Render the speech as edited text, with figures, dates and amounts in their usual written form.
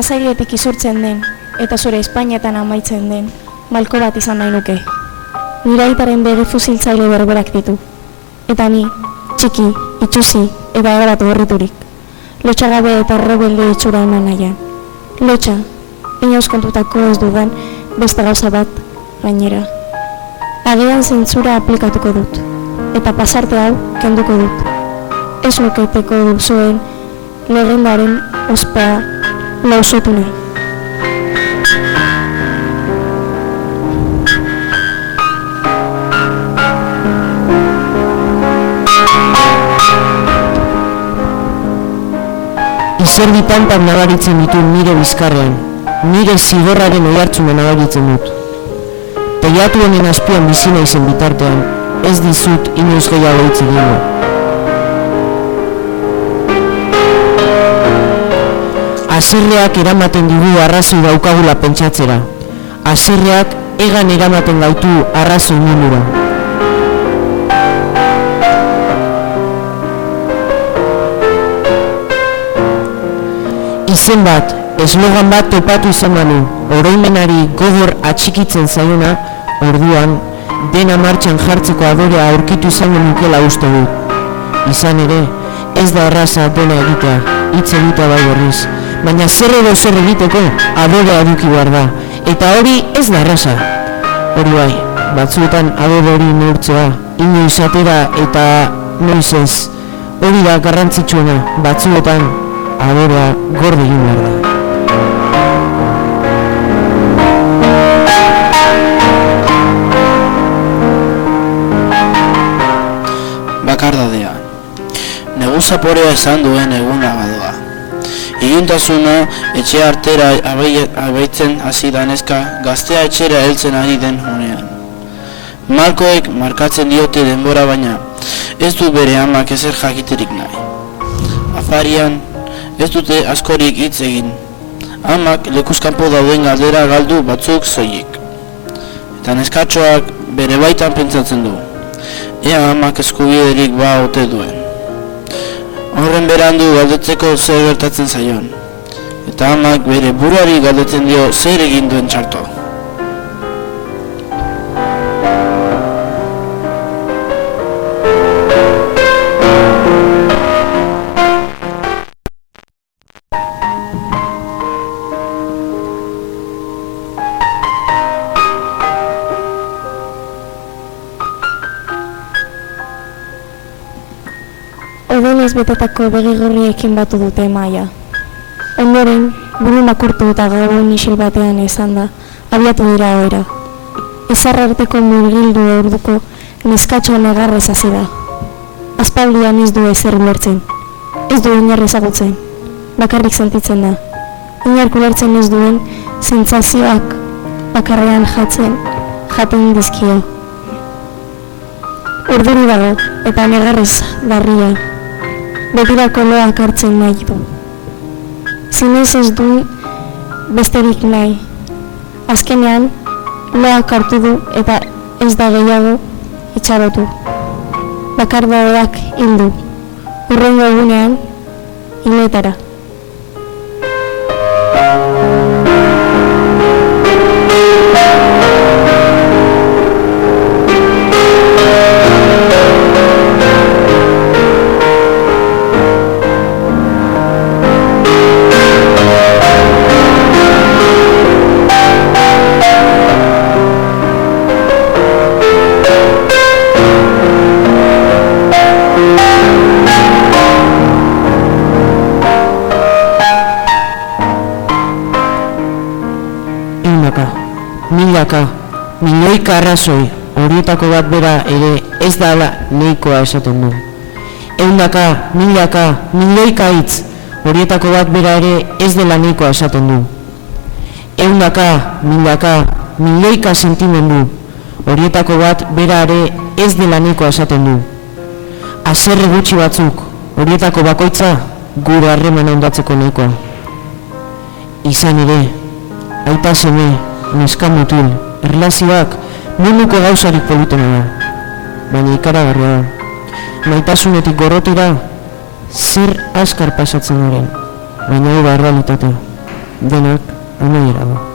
Amazailetik izurtzen den, eta zure Espainietan amaitzen den, malko bat izan nahi nuke. Nire aitaren bere fusiltzaile berberak ditu. Eta ni, txiki, itxusi, eta erabat gorriturik. Lotxagabe eta rebelde itxura eman nahian. Lotxa, inoz kontutako ez dudan, beste gauza bat, gainera. Agian zentzura aplikatuko dut, eta pasarte hau kenduko dut. Ez nuketeko duzuen legendaren ospea lausotu nahi. Izerdi tantak nabaritzen ditu nire bizkarrean, nire zigorraren oihartzuna nabaritzen dut. Teilatu honen azpian bizi naizen bitartean, ez dizut inoiz gehiago hitz egingo. Haserreak eramaten digu arrazoi daukagula pentsatzera. Haserreak egan eramaten gaitu arrazoi mundura. Izen bat, eslogan bat topatu izan banu, oroimenari gogor atxikitzen zaiona, orduan, dena martxan jartzeko adorea aurkitu izango nukela uste dut. Izan ere, ez da erraza dena egitea, hitz egitea bai berriz, baina zer edo zer egiteko adorea eduki behar da, eta hori ez da erraza. Hori bai, batzuetan adore hori neurtzea, inoiz atera eta noiz ez, hori da garrantzitsuena, batzuetan adorea gorde egin behar da. Bakardadea. Negu zaporea esan duen eguna badoa. Iluntasuna etxe artera abaitzen hasi da neska gaztea etxera heltzen ari den honean. Markoek markatzen diote denbora baina ez du bere amak ezer jakiterik nahi. Afarian ez dute askorik hitz egin. Amak lekuzkanpo dauden galdera galdu batzuk soilik. Eta neskatxoak bere baitan pentsatzen du. Ea amak eskubiderik ba ote duen. Horren berandu galdetzeko zer gertatzen zaion. Eta amak bere buruari galdetzen dio zer egin duen txarto. Odolez betetako begi gorriekin batu dute maia. Ondoren, buru makurtu eta gabon isil batean izan da, abiatu dira ohera. Ezarra arteko murgildu orduko neskatxo negarrez hasi da. Aspaldian ez du ezer ulertzen, ez du inar ezagutzen, bakarrik sentitzen da. Inar ulertzen ez duen sentsazioak bakarrean jaten dizkio. Urduri dago eta negarrez barria. Betirako loak hartzen nahi du. Zinez ez du besterik nahi. Azkenean, loak hartu du eta ez da gehiago itxarotu. Bakardadeak hildu. Hurrengo egunean, hiletara. Milaka, milioika arrazoi, horietako bat bera ere ez da ala nahikoa esaten du. Ehundaka, milioika hitz, horietako bat bera ere ez dela nahikoa esaten du. Ehundaka, milioika sentimendu, horietako bat bera ere ez dela nahikoa esaten du. Haserre gutxi batzuk, horietako bakoitza gure harremana ondatzeko nahikoa. Izan ere, aita seme, neska mutil, erlazioak munduko gauzarik polutena da, baina ikaragarria da. Maitasunetik gorrotira zer askar pasatzen garen, baina hau da errealitatea. denak amaiera ba.